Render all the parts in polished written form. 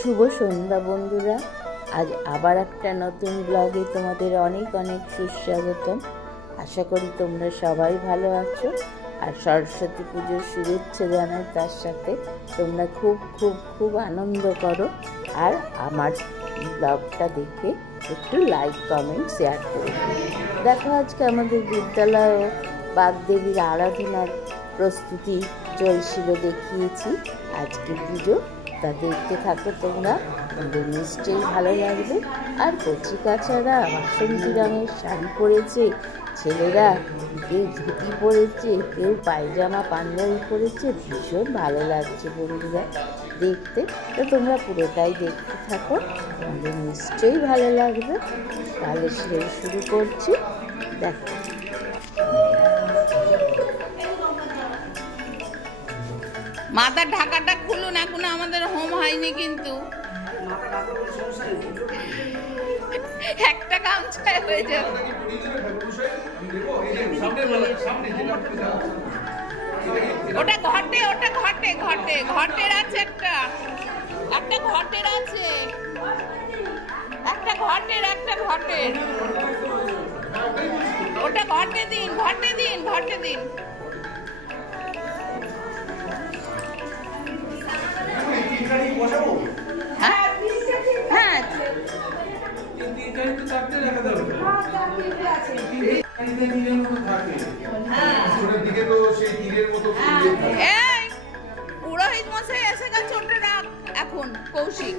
শুভ সন্ধ্যা বন্ধুরা। আজ আবার একটা নতুন ব্লগে তোমাদের অনেক অনেক সুস্বাগতম। আশা করি তোমরা সবাই ভালো আছো আর সরস্বতী পুজোর শুভেচ্ছা জানাই। তার সাথে তোমরা খুব খুব খুব আনন্দ করো আর আমার ব্লগটা দেখে একটু লাইক কমেন্ট শেয়ার করো। দেখো আজকে আমাদের বিদ্যালয়ে বাগদেবীর আরাধনার প্রস্তুতি চলছিল, দেখিয়েছি। আজকে পুজো, তা দেখতে থাকো তোমরা, তোমাদের নিশ্চয়ই ভালো লাগবে। আর কচি কাচারা বাসন্তী রঙের শাড়ি পরেছে, ছেলেরা কেউ ধুতি পরেছে, কেউ পায়জামা পাঞ্জাবি পরেছে, ভীষণ ভালো লাগছে বন্ধুরা দেখতে। তো তোমরা পুরোটাই দেখতে থাকো, তোমাদের নিশ্চয়ই ভালো লাগবে। তাহলে শুরু করছি, দেখো। মাথার ঢাকাটা খুলুন, এখনো আমাদের হোম হয়নি কিন্তু। একটা গামছায় হয়ে যাবে। ওটা ঘটে, ওটা ঘটে ঘটে ঘটের আছে, একটা ঘটের আছে, একটা ঘটের ওটা ঘটে দিন, ঘটে দিন। হ্যাঁ পুরোহিত মশাই এসে গেছে, ওটা রাখ এখন কৌশিক।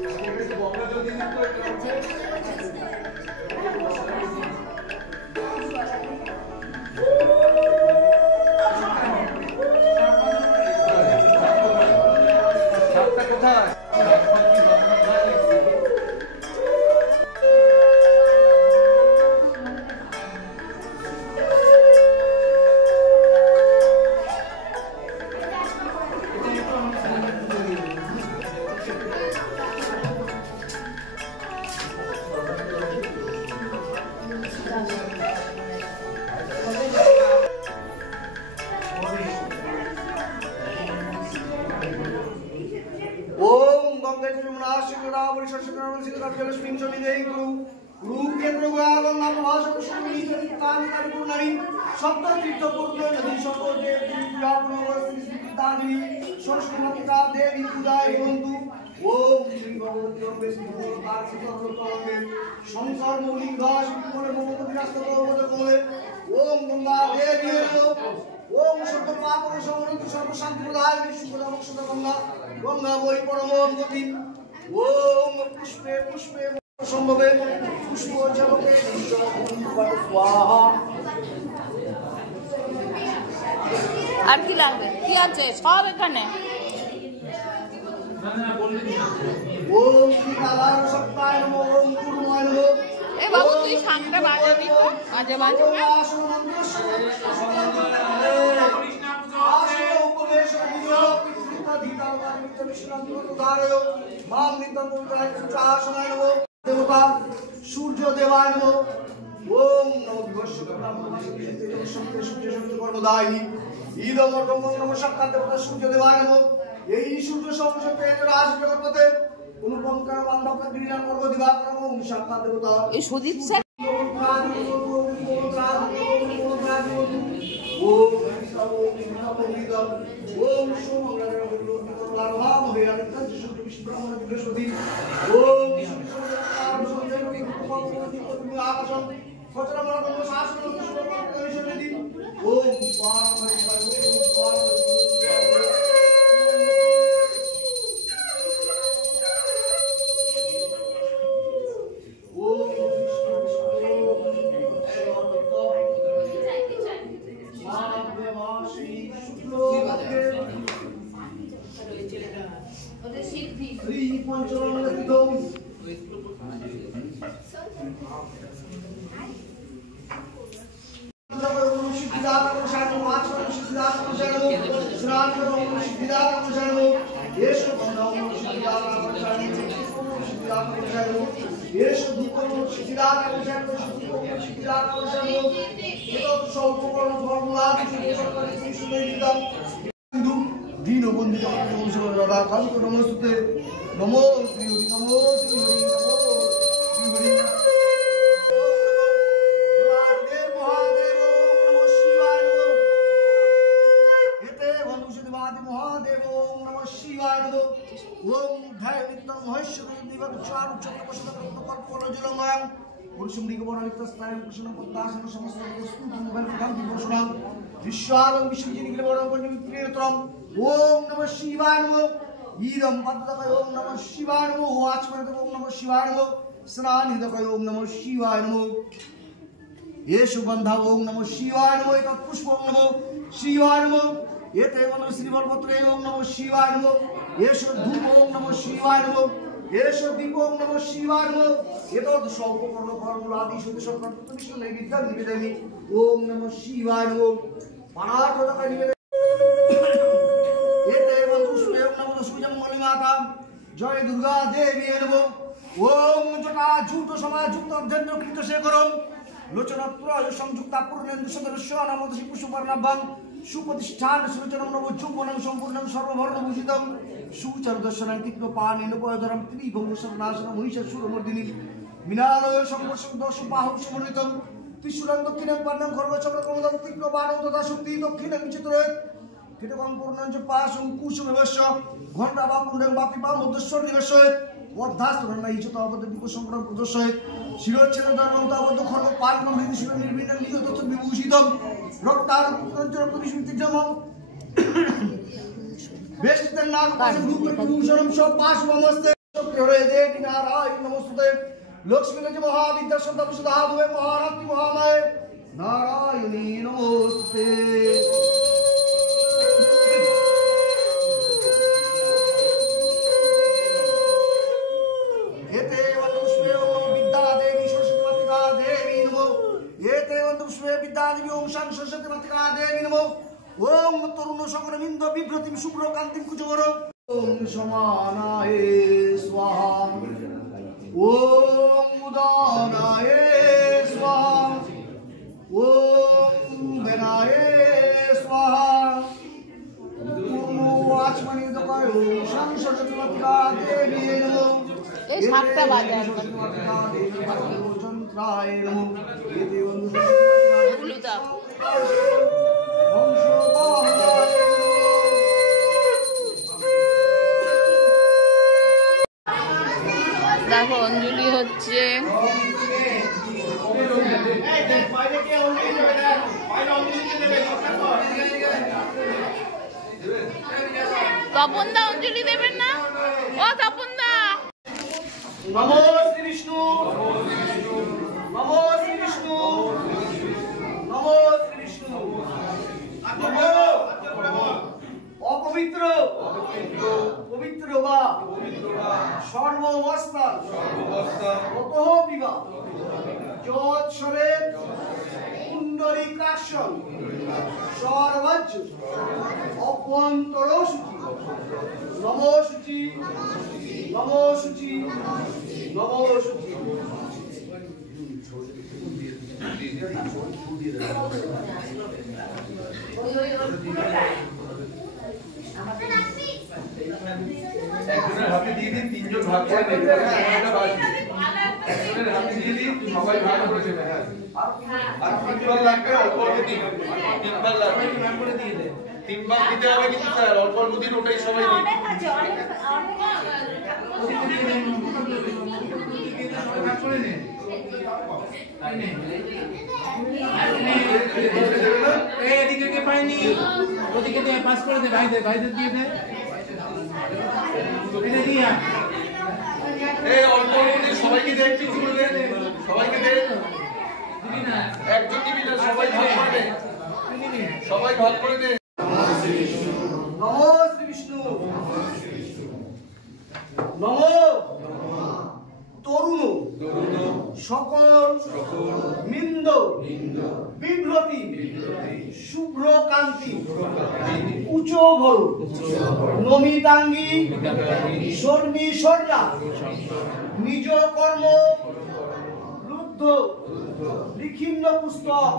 সংসার মৌলিক দাস ওম গঙ্গা দেবী ওম সত্য পাপ সমৃদ্ধ সর্বশান্তি প্রদায় বিশ্বদমক গঙ্গা গঙ্গা বই পরম গতি ওম পুষ্পে পুষ্পে সম্ভবে পুষ্প জলকে স্বাহা। আর কি লাগবে, কি আছে সব এখানে। ওম শ্রীকালার সত্তায় নমঃ ওম পূর্ণায় নমঃ। এ বাবু তুই শাকটা বাজাবি তো, মাঝে মাঝে সূর্য দেবায় নমঃ ওম নমঃ কর্মদায়ী ঈদম নমঃ সাক্ষাৎ দেবতা সূর্য দেবায় নমঃ। এই সূর্য সংসতে রাজ জগৎপতে অনুপমকার বান্ধবকে বিলীন করব দিবাকর ওম সাক্ষাৎ দেবতা। এই সুদীপ স্যার দীনবন্ধু নমস্তে নমো শ্রী হরি, নমো শ্রী হরি, নমো শ্রী হরি। দেবাদেব মহাদেব ওম নমঃ শিবায় নমঃ। এতে বন্ধু দেবাদেব মহাদেব ওম নমঃ শিবায় নমঃ। ওম ধ্যায় নিত্যং মহেশ্বরং দিবং চারু চক্রবর্ষং কল্পলজলময়ং পুরুষং দিগবর্ণালিপ্তস্থায়ং কৃষ্ণং পদ্মাসनं সমস্ত স্তুতিং ভগবান্তি বর্ষণং বিশ্বং বিশ্বজিনিগ্রবণং পঞ্চমিত্রেতরং। ওম নমঃ শিবায় নমঃ। ঈদম পদ্মকায় ওম নমঃ শিবায় নমঃ। আচমনতে ওম নমঃ শিবায় নমঃ। স্নানিদকায় ওম নমঃ শিবায় নমঃ। येषु बन्धा ओम नमः शिवाय नमः। एतत् पुष्प ओम नमः शिवाय नमः। एते मनो श्रीबलपत्रे ओम नमः शिवाय नमः। येषु धूप ओम नमः शिवाय नमः। येषु दीप ओम नमः शिवाय नमः। एतत् सौपकर्णफलमूलादि शुद्धशक्तिविष्णु नैवेद्यं निवेदयामि ओम नमः शिवाय नमः। परार्थदकाय निवेदयामि। एते बन्धु श्री ओम नमः सूर्यमंगली माता जय दुर्गा देवी नमः। ओम जटा झूठ समाज जुक्त अध्ययन कृत शेखरम लोचनत्रय संयुक्ता पूर्णेन्दु सदृश्य नामदशि पुष्पवर्णाभं सुप्रतिष्ठान सुलोचनं नव जुम्बनं सम्पूर्णं सर्ववर्णभूषितं सुचरदर्शनं तीक्ष्णपाणिं पयोधरं त्रिभुवनसरनाशनं महिषासुरमर्दिनीं मिनालय संवर्षं सुबाहुं समन्वितं त्रिशूलं दक्षिणं पर्णं खड्गचक्रकमलं तीक्ष्णबाणं तथा शक्ति दक्षिणं चित्रे कीटकं पूर्णं च पाशं कुसुमवश्य घण्टाबापुण्डं बापिपा मध्यस्वर निवेशय वद्धास्तुरन्नायि च तावद्दीप संक्रमं प्रदर्शय शिरोच्छेदं धर्मं तावद् खड्ग पालकं हृदिशिरं निर्विण्णं निजतत्व विभूषितं रक्तारक्तविस्मृतिजमं वेष्टितं नागपाशं रूपभूषणं सपाशवमस्ते हरे देवी नारायण नमोस्तुते लक्ष्मीगज महाविद्या सदाभुवे महारथी महामाये नारायणी नमोस्तुते। विद्यादेवी ओम सरस्वती माता देवी नमो। ओम तरुण सकलमिंद बिभ्रतिं शुभ्र कांतिं कुचवर ओम समानाय स्वाहा। ओम उदानाय स्वाहा। ओम गणाय स्वाहा। आचमनिदकाय ओम सरस्वती माता देवी नमो। এই 7টা বাজে যন্ত্রায় নমো। এগুলো দাও। দেখো অঞ্জলি হচ্ছে। তপন দা অঞ্জলি দেবেন না? ও তপন দা। নমো শ্রী বিষ্ণু, নমো শ্রী বিষ্ণু, নমো শ্রী বিষ্ণু। অপবিত্র পবিত্র বা সর্বাবস্থা অতঃ বিবাহ যৎসরের পুণ্ডরীকাক্ষং সর্বাজ্য অভ্যন্তর শুচি নমো শুচি নমো শুচি নমো শুচি। একজনের হাতে দিয়ে দিন, তিনজন ভাগ করে নেবে। একজনের হাতে দিয়ে দিন, সবাই ভাগ করে নেবে। আর 3বার লাগবে, অল্প অল্প দিন। 3বার লাগবে, 3বার দিতে হবে কিন্তু স্যার, অল্প অল্প দিন, ওটাই সবাই দিন। এদিকে কে পায়নি, ওদিকে দিয়ে পাস করে দে, ভাইদের দিয়ে দে। অল্প অল্প দিন, সবাইকে দে, একটু করে দে, সবাইকে দে। একজন দিবি না, সবাই ভাগ করে দে, সবাই ভাগ করে দে। নমো শ্রী বিষ্ণু, নমো তরুণ সকল মিন্দ বিভ্রতি শুভ্র কান্তি উচ্চ ভর নমিতাঙ্গী শর্মী সর্জা নিজ কর্ম রুদ্ধ রুদ্ধ লিখিন্ন পুস্তক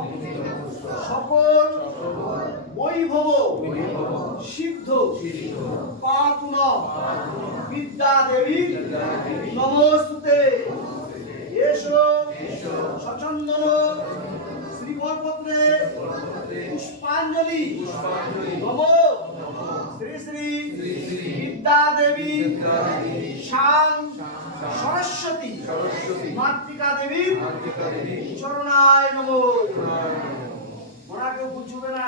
সকল বৈভব সিদ্ধ পাতুন বিদ্যা দেবী নমস্তুতে। এসো সচন্দন শ্রীফলপত্রে পুষ্পাঞ্জলি নম শ্রী শ্রী বিদ্যা দেবী শাং সরস্বতী মাতৃকা দেবী চরণায় নম। ওনাকে বুঝবে না,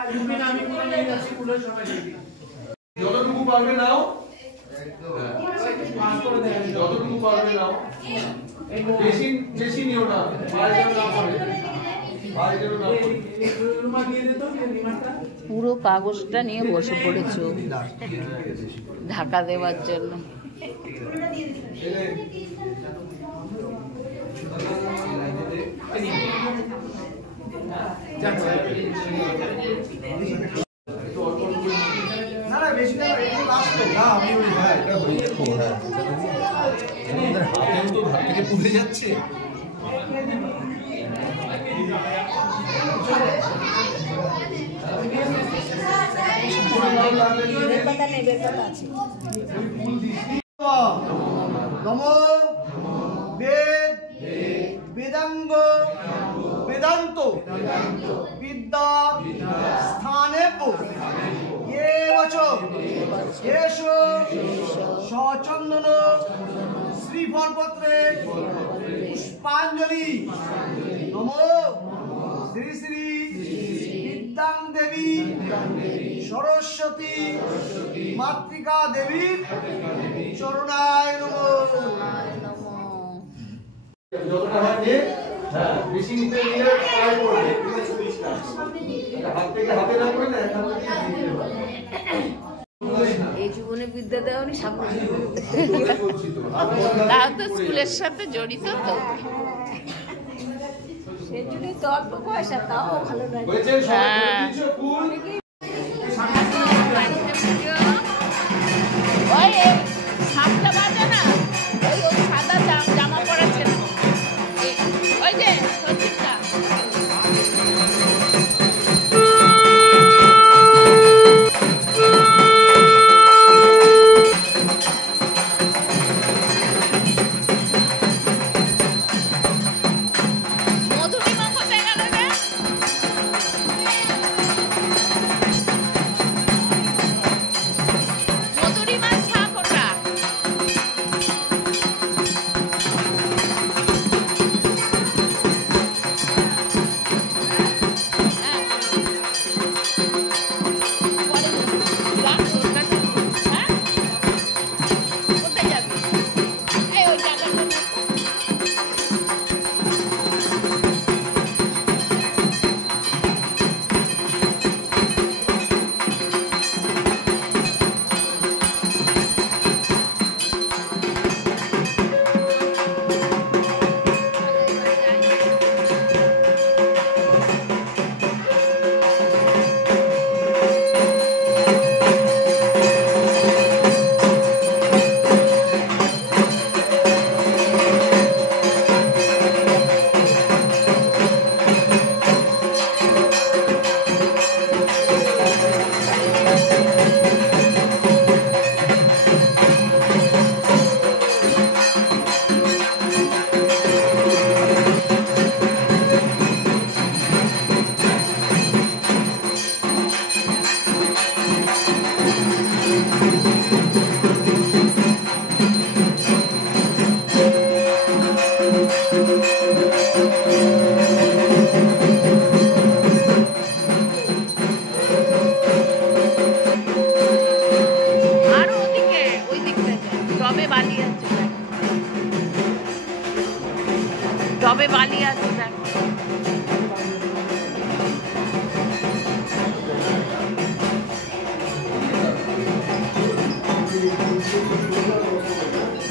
আমি পুরো নিয়ে যাচ্ছি, পুরো সময় দিয়ে দিই। যতটুকু পারবে নাও, পাস করে দেন। যতটুকু পারবে নাও, বেশি বেশি নিও না, বাইরে যেন না পড়ে, বাইরে যেন না পড়ে। রুমাল দিয়ে দিত, রিমালটা। পুরো কাগজটা নিয়ে বসে পড়েছো ঢাকা দেওয়ার জন্য। না না বেশি না, একটু লাস্ট না আমি ওই হ্যাঁ এটা হয়ে আমাদের হাতেও তো হাত থেকে পুড়ে যাচ্ছে। নম বেদ বেদাঙ্গ বেদান্ত বিদ্যা স্থানে এসো সচন্দন শ্রীফলপত্রে পুষ্পাঞ্জলি নম শ্রী শ্রী বিদ্যাং দেবী সরস্বতী মাতৃকা দেবীর চরণায় নম। যতটা হয় নে, হ্যাঁ বেশি নিতে নিলে পায়ে পড়বে, হাত থেকে হাতে না পড়ে না, এক হাতে দিয়ে দিতে হবে। এই জীবনে বিদ্যা দেওয়ানি সামনে বলছি তো, তাও তো স্কুলের সাথে জড়িত তো সেজন্যই তো অল্প পয়সা তাও ভালো লাগে। হয়েছে হ্যাঁ। 300 ফুল। ওই এই সাতটা বাজে না, ওই ওই সাদা জামা পরেছে না, ওই যে সচিবটা টবে বালি আছে দেখ।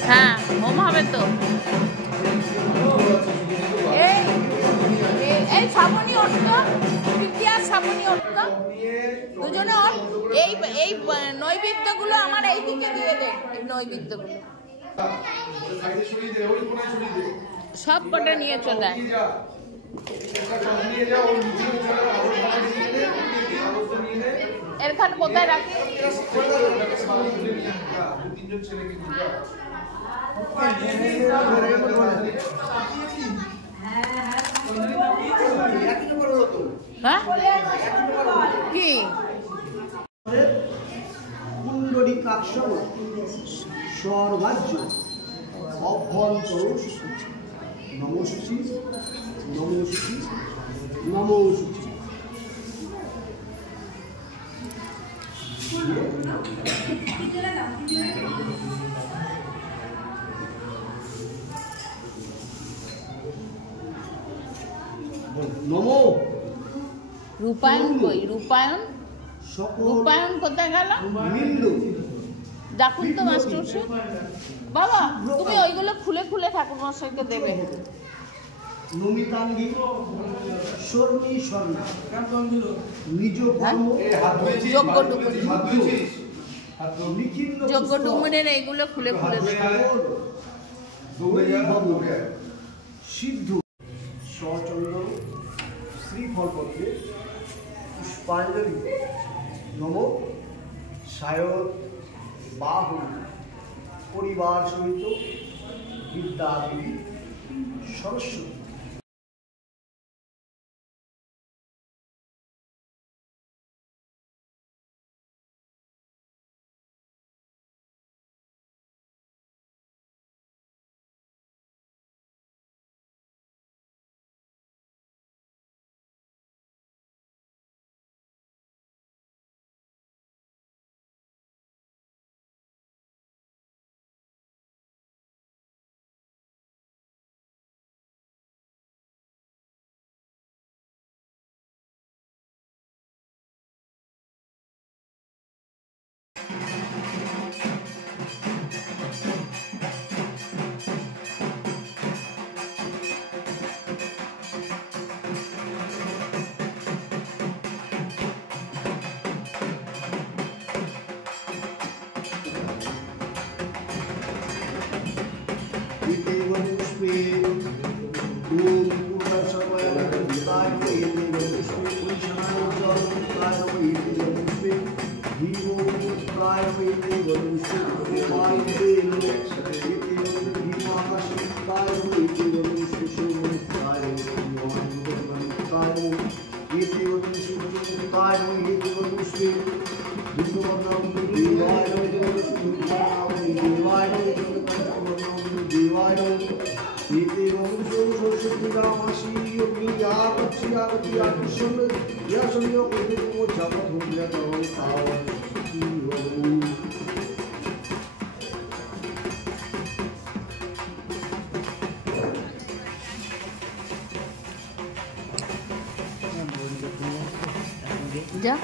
হ্যাঁ হোম হবে তো। এই শ্রাবণী অর্থ বিদ্যা শ্রাবণী অর্থ দুজনে এই এই নৈবেদ্যগুলো আমার এই দিকে দিয়ে দে, এই নৈবেদ্যগুলো। সব কটা নিয়ে চলে আয়। নিয়ে যা একটা সব নিয়ে যা ওর নিচে চলে কাগজ নিয়ে নে কাগজটা নিয়ে নে এখানে কোথায় রাখি? তিনজন ছেলেকে নিয়ে যা হ্যাঁ কি কুণ্ডলী কাক্ষর সর্বাজ্য অভ্যন্তর নমস্তি নমস্তি নমস্তি। নমো রূপায়ণ কই? রূপায়ণ সকল রূপায়ণ কোথায় গেল? নিম্ন দেখুন তো মাস্টারমশাই। বাবা তুমি ওইগুলো খুলে খুলে ঠাকুর মশাইকে দেবে। নমিতাঙ্গী শর্মী স্বর্ণা নিজ কর্ম যোগ্য ডুমুর হাত ধুয়েছিস নিখিন্ন যোগ্য ডুমুরের এইগুলো খুলে খুলে দেবে। দৌড়ে যা দৌড়ে আয় সিদ্ধ সচন্দ্র শ্রীফলপত্রে পুষ্পাঞ্জলি নম সায়র বাহু পরিবার সহিত বিদ্যাদেবী সরস্বতী। যা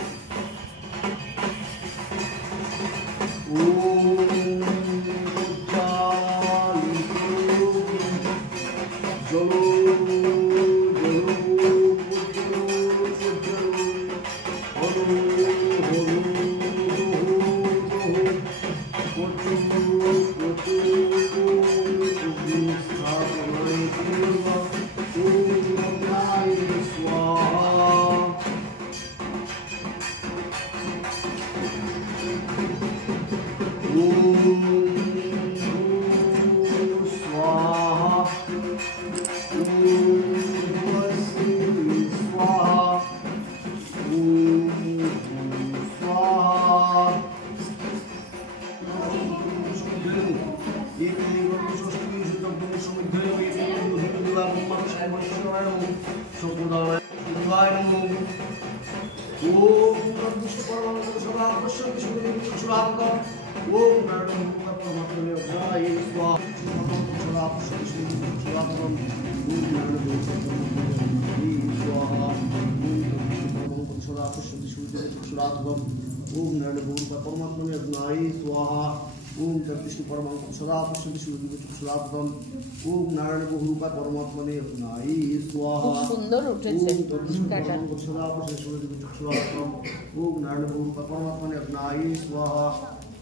সুন্দর উঠেছে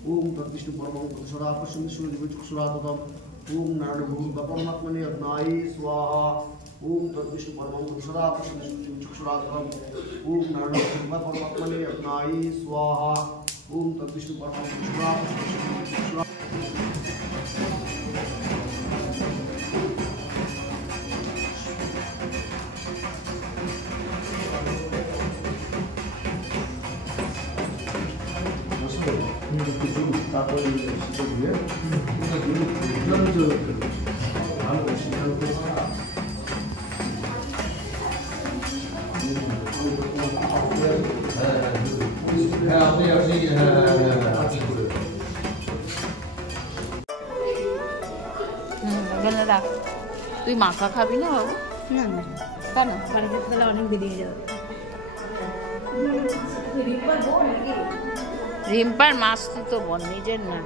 ओम तद्विष्णु परमं सदा पश्यन्ति सूर्यदेव चक्षुराततम ओम नारायण भूमिका परमात्मने अग्नाय स्वाहा ओम तद्विष्णु परमं सदा प्रसन्न चक्षुराधरम ओम नारायण भूमिका परमात्मने अग्नाय स्वाहा ओम तद्विष्णु परमं सदा प्रसन्न এখানে রাখ। তুই মাখা খাবি না বাবু? না না কেন? বাড়িতে তাহলে অনেক বেরিয়ে যাবে। রিম্পার মাস্তি তো বোন, নিজের না।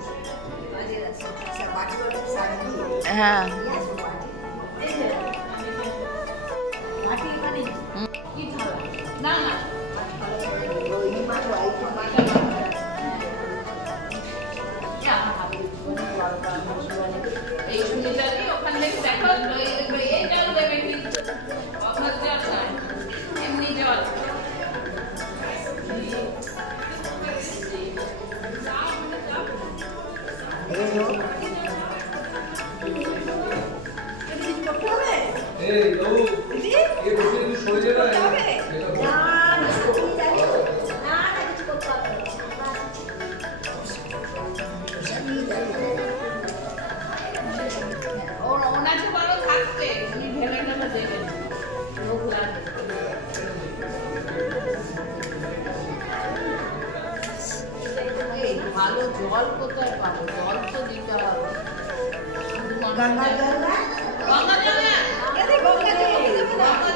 হ্যাঁ না না এই সুনিতাদি ওখান থেকে দেখো এই জল দেবে কিন্তু অভাব জল নয়, এমনি জল। এই বাবু এই বসে একটু সরে যা না ওনাকে বলো থাকতে, উনি ভেবে নেবে দেবেন। এই ভালো জল কোথায় পাবো? জল তো দিতে হবে। গঙ্গা জল না? গঙ্গা জল না? গঙ্গা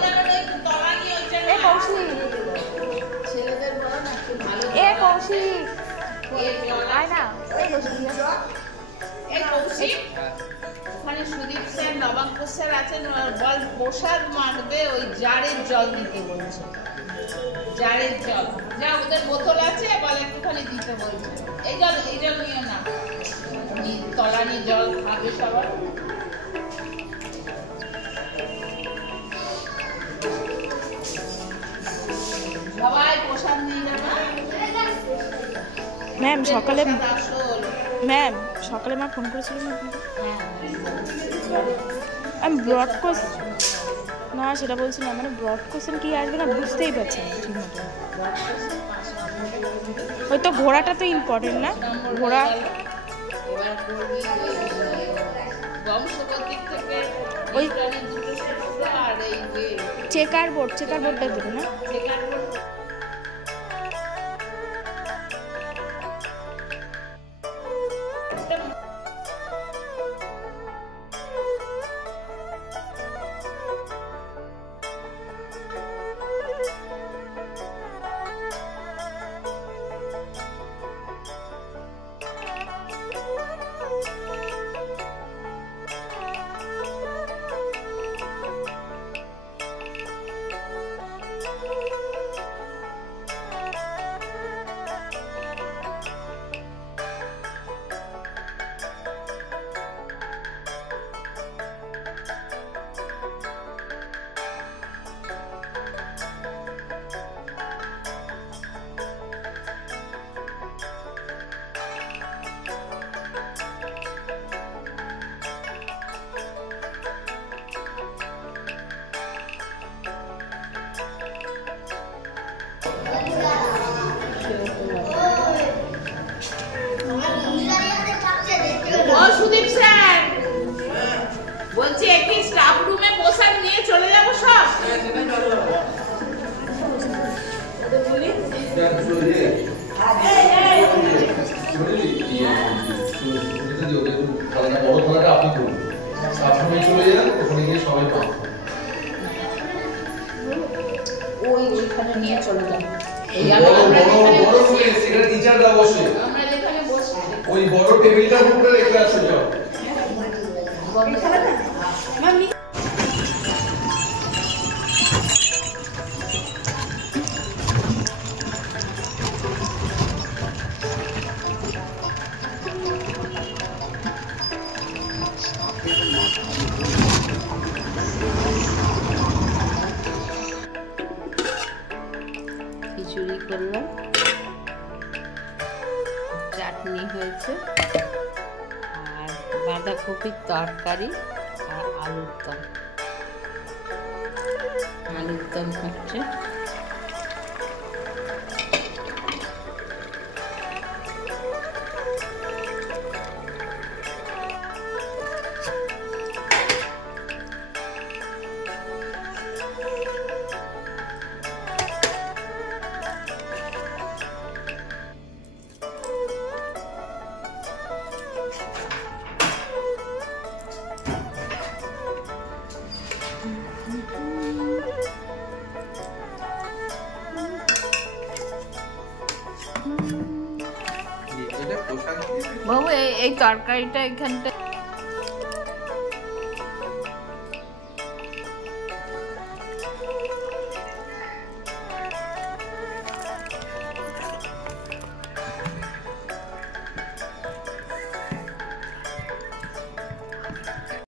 জল একটু তলানি হচ্ছে না। ছেলেদের বলো না একটু ভালো জল। এ কৌশিক এই জল আয় না। এই কৌশিক, ওখানে সুদীপ স্যার নবাঙ্ক স্যার আছেন, বল প্রসাদ মানবে ওই জারের জল দিতে বলছে। জারের জল যা ওদের বোতল আছে বল একটুখানি দিতে বলছে। এই জল নিও না, তলানি জল খাবে সবার। সবাই প্রসাদ নিয়ে যাবে। ম্যাম সকালে আসল। ম্যাম সকালে মা ফোন করেছিল না আপনাকে? হ্যাঁ আমি ব্রড কোশ্চেন না সেটা বলছি না, মানে ব্রড কোশ্চেন কি আসবে না বুঝতেই পারছি না ঠিক মতো। ওই তো ঘোড়াটা তো ইম্পর্টেন্ট না? ঘোড়া এবার করবি বংশগতিক থেকে ওই বিজ্ঞানের দুটো সূত্র আর এই যে চেকার বোর্ডটা দেবে না? Checker board. ও সুদীপ স্যার বলছি একটি স্টাফ রুমে পোশাক নিয়ে চলে যাবো সব। ওইখানে নিয়ে চলে যাবো। আমরা যেখানে বসছি ওই বড় টেবিলটার উপরে রেখে আসো যাও। বাঁধাকপির তরকারি আর আলুর দম। আলুর দম হচ্ছে। বাবু এই তরকারিটা এখানটা